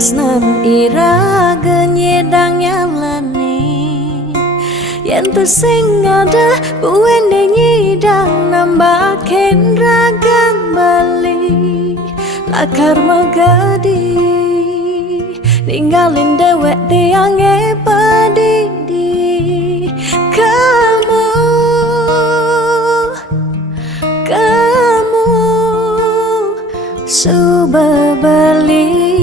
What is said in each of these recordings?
tresnan iraga nyedang nyalani yen tu sing ada buwene nyidang nambahin ragan bali lakar magadi ninggalin dewek tiange padidi kamu suba bali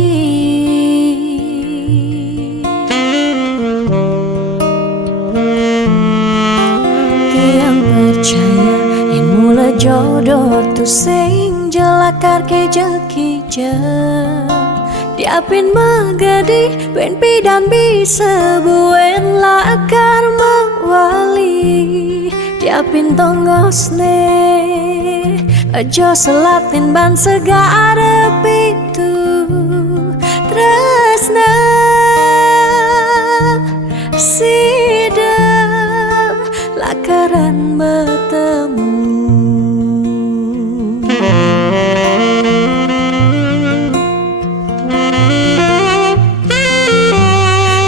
tiang percaya yang mula jodoh tu sing jelakar ke jekija diapin magadi ben pidan bisa buen lakar mawali diapin tongosne aja selatin ban segara pitu tresna sida lakaran bertemu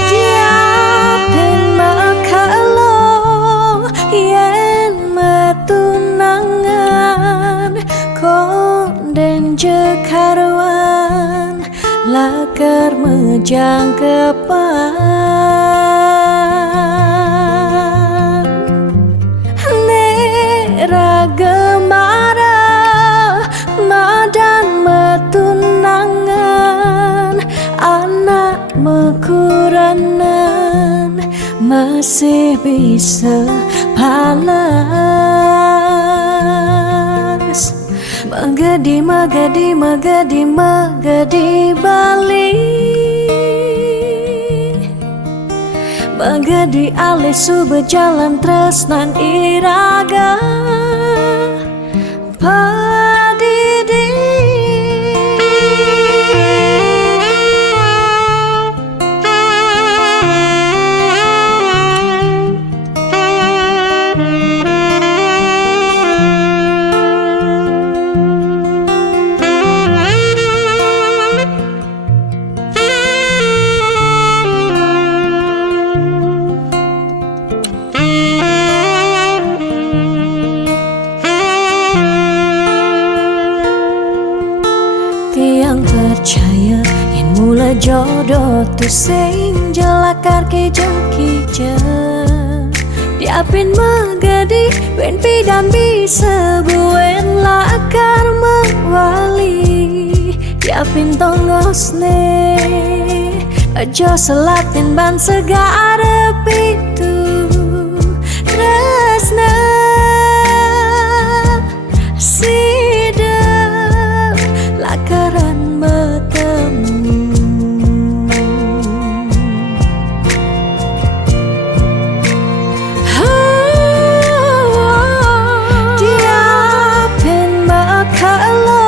diapin makalo yen matunangan konden jekarwan lakar mejang kepan nera gemara madan metunangan anak mekuranan masih bisa palas magadi magadi magadi magadi bali magadi alis berjalan tresnan iraga padidi tiang percaya yang mula jodoh tu sing jelakar ke jekija diapin magadi ben pidan bisa buen lakar mawali diapin tongosne aja selatin ban segara pitu tresna sida lakaran bertemu diapin makalo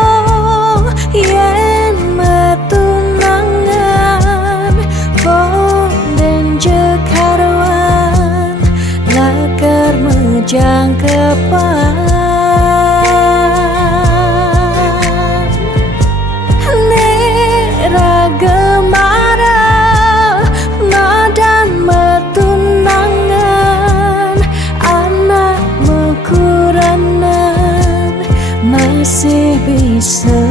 yen metunangan konden jekarwan lakar mejang kepan gemara madan metunangan anak mekuranan masih bisa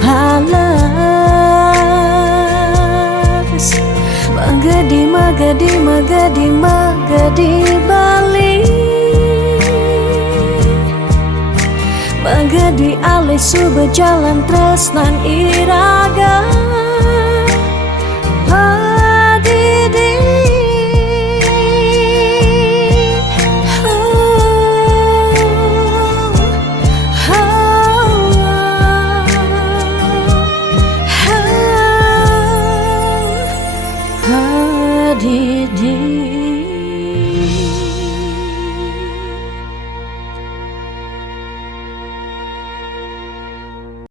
palas magadi magadi magadi magadi bali magadi alis berjalan tresnan iraga